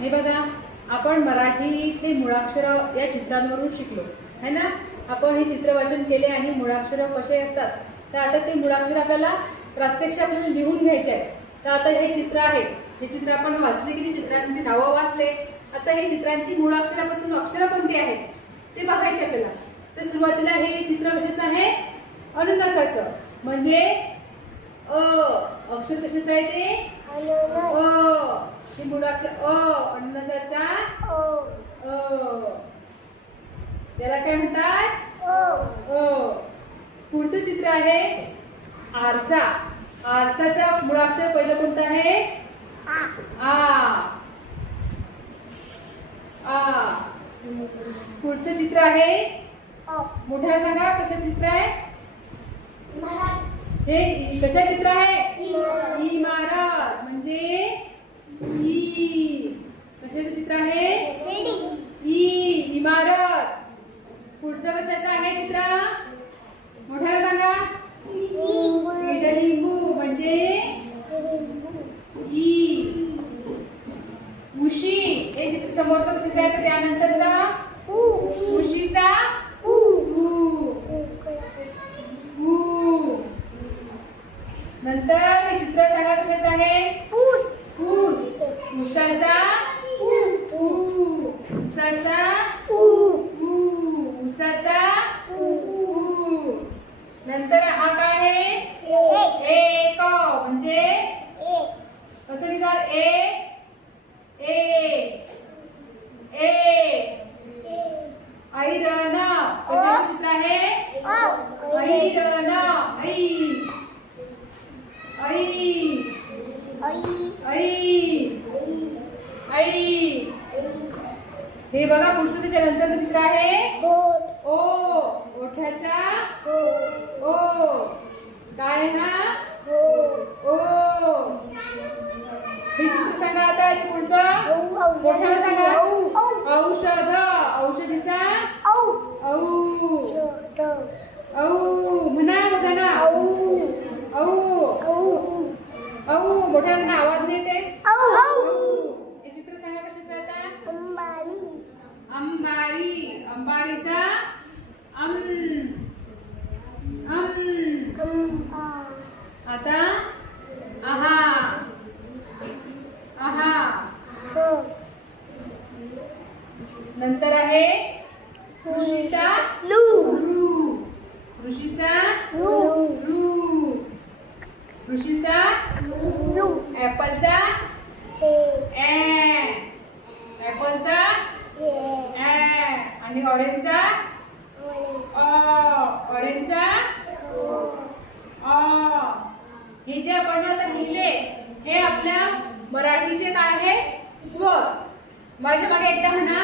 हे बघा, आपण मराठीतले मुळाक्षर या चित्रांवरून शिकलो है ना। आपण हे चित्र वाचन केले आणि मुळाक्षर कसे असतात तर आता ते मुळाक्षर आपल्याला प्रत्यक्ष आपल्याला लिहून घ्यायचे आहे। तर आता हे चित्र आहे, हे चित्र आपण वाचले की चित्रांची नावं वाचले। आता हे चित्रांची मुळाक्षरापासून अक्षर कोणती आहेत ते बघायचे आपल्याला। तर सुरुवातीला हे चित्र कशाचं आहे, अननसाचं, म्हणजे अक्षर कशाचं आहे ते अ, हे मुळाक्षर अननसाचा त्याला काय म्हणतात पुढचं चित्र आहे आरसा। आरसाचं मुळाक्षर पहिलं कोणतं आहे आ। पुढचं चित्र आहे मोठ्या सांगा कशाचं चित्र आहे, हे कशा चित्र आहे इमारत, म्हणजे ई कशाचं चित्र आहे इमारत। पुढचं कशाचं आहे चित्र मोठ्याला सांगा लिंबू, म्हणजे ई। उशी हे चित्र समोरचं चित्र आहे, त्यानंतरचा उशीचा नंतर हे चित्र सांगा कशाचं आहे ऊस। ऊसाचा ऊसाचा ऊसाचा नंतर हा काय आहे एक, म्हणजे कसं लिहितात ऐरण, कशाचं चित्र आहे ऐरण, हे बघा पुढचं त्याच्यानंतर चित्र आहे ओठाचा ओ, काय हा ओ। हे चित्र सांगा आता पुढचं मोठ्याला सांगा औषध, औषधीचा औ म्हणा मोठ्याला औ मोठ्याला आवाज देते हे चित्र सांगा कशाचं आता अंबारी। अंबारीचा आता आहा नंतर आहे ऋषीचा ऋषीचा ऋषीचा ऍपलचा ऍपलचा आणि ऑरेंजचा ऑरेंजचा हे जे आपण आता लिहिले हे आपल्या मराठीचे काय आहे स्वर। माझ्या मागे एकदा म्हणा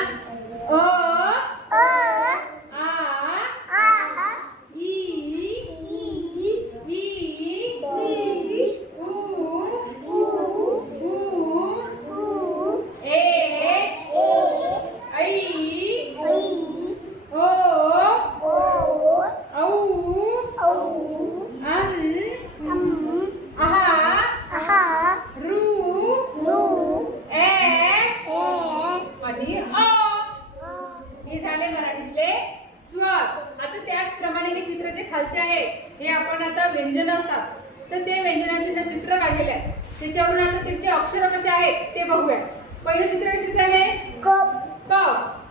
खालचे आहे हे आपण आता व्यंजन असतात तर ते व्यंजनाचे जे चित्र काढलेले आहे त्याच्यावरून आता त्याचे अक्षर कसे आहेत ते बघूया। पहिलं चित्र कशाचं आहे कपाचा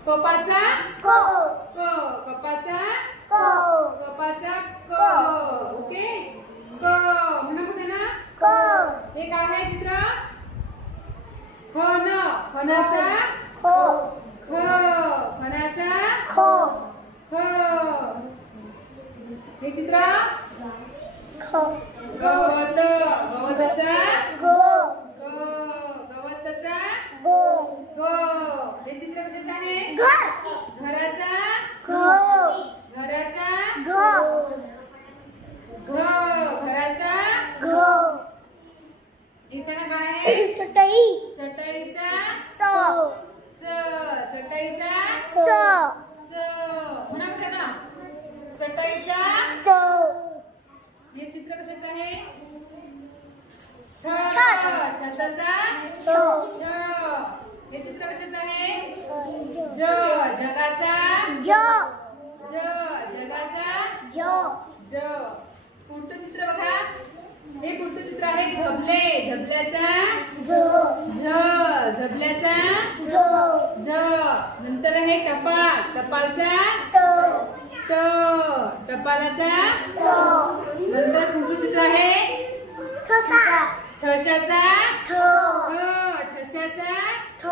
कपाचा कपाचा क, ओके क म्हणा कुठे ना हे काय आहे चित्र खन, खनाचा ख, खनाचा ख। हे चित्र गवत, गवताचा गवताचा ग। हे चित्र कशाचं आहे घराचा घराचा घराचा इथं काय आहे चटईचा चटईचा म्हणा कुठे ना चटईचा। हे चित्र कशाचं आहे छताचा छ। हे चित्र हे पुढचं चित्र आहे झबले. झबल्याचा झ. झबल्याचा झ. नंतर आहे टपाल. टपालचा ट. टपालाचा नंतर पुढचं चित्र आहे ठशाचा ठ. ठशाचा ठ.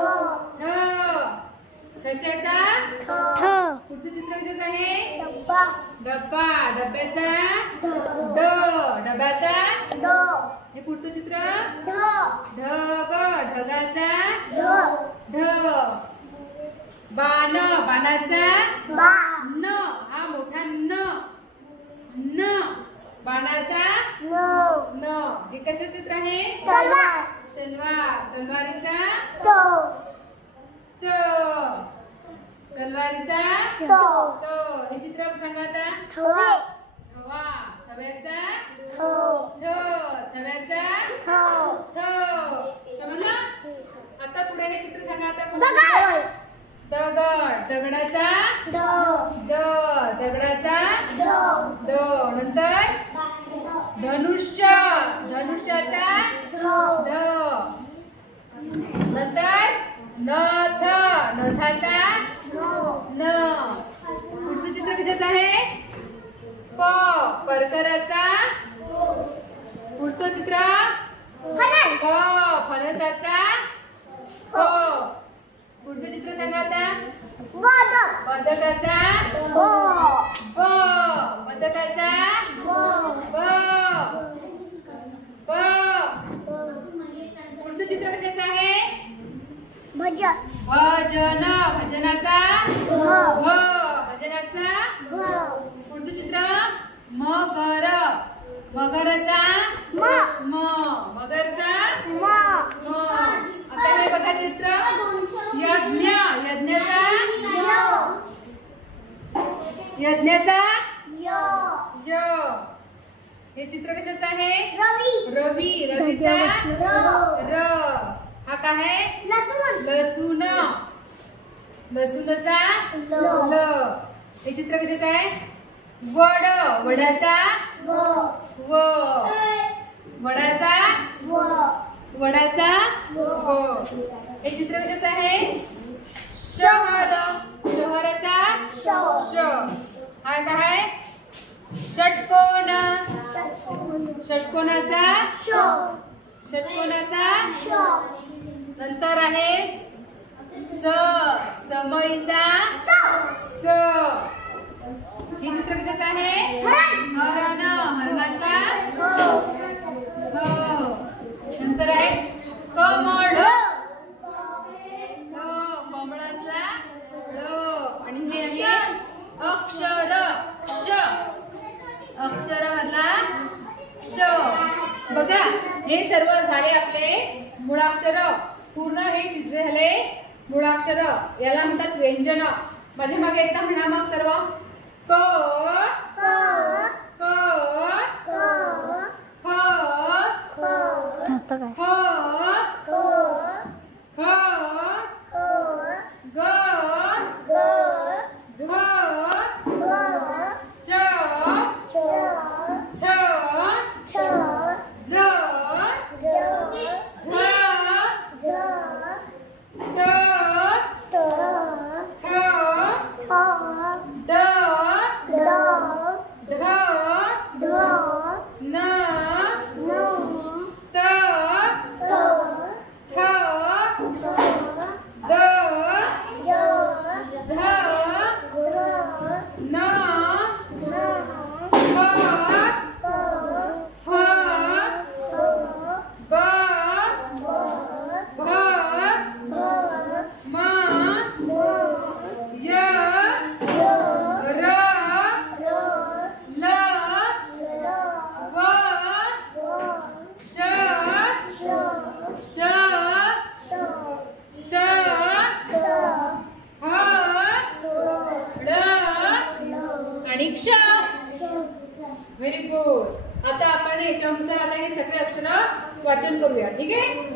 ठशाचा पुढचं चित्र कसं आहे डब्बा. डब्याचा ड. डब्याचा हे पुढचं चित्र ढग. ढगाचा ढ. बाण. बाणाचा न. हा मोठा न. न. बाणाचा न. हे कशा चित्र आहे तलवार. तलवारीचा त. तलवारीचा त. हे चित्र सांगा आता. थवा. थव्याचा थ. थव्याचा थ. समजलं. आता पुढे हे चित्र सांगा आता. दगड. दगडाचा द. दगडाचा द. नंतर धनुष्य. धनुष्याचा ध. नंतर नथ. नथाचा न. पुढचं चित्र कशाचं आहे प. परकराचा. पुढचं चित्र फ. फणसाचा फ. पुढचं चित्र सांगा आता. पदकाचा ब. पदकाचा ब. ब. पुढचं चित्र कशाचं आहे भजन. भजनाचा भ. भजनाचा पुढचं चित्र मगर. मगरचा म. मगरचा म. आता हे बघा चित्र यज्ञ. यज्ञाचा यज्ञाचा य. हे चित्र कशाचं आहे रवी. रवीचा र. हा काय आहे लसूण. लसूणचा ल. हे चित्र कशाचं आहे वड. वडाचा व. वडाचा वडाचा व. हे चित्र कशाचं आहे शहर. शहराचा श. हा काय आहे षटकोन. षटकोनाचा षटकोनाचा नंतर आहे स. समईचा स. हे चित्र कशाचं आहे हरण. हरणाचा ह. नंतर आहे कमळ. कमळाचा ळ. आणि हे आहे अक्षर. क्ष. अक्षराला क्ष. बघा हे सर्व झाले आपले मुळाक्षर. पूर्ण हे चित्र झाले मुळाक्षर. याला म्हणतात व्यंजन. माझ्या मागे एकदा म्हणा मग सर्व. क क ख व्हेरी गुड. आता आपण याच्यानुसार आता हे सगळे अक्षर वाचन करूया. ठीक आहे.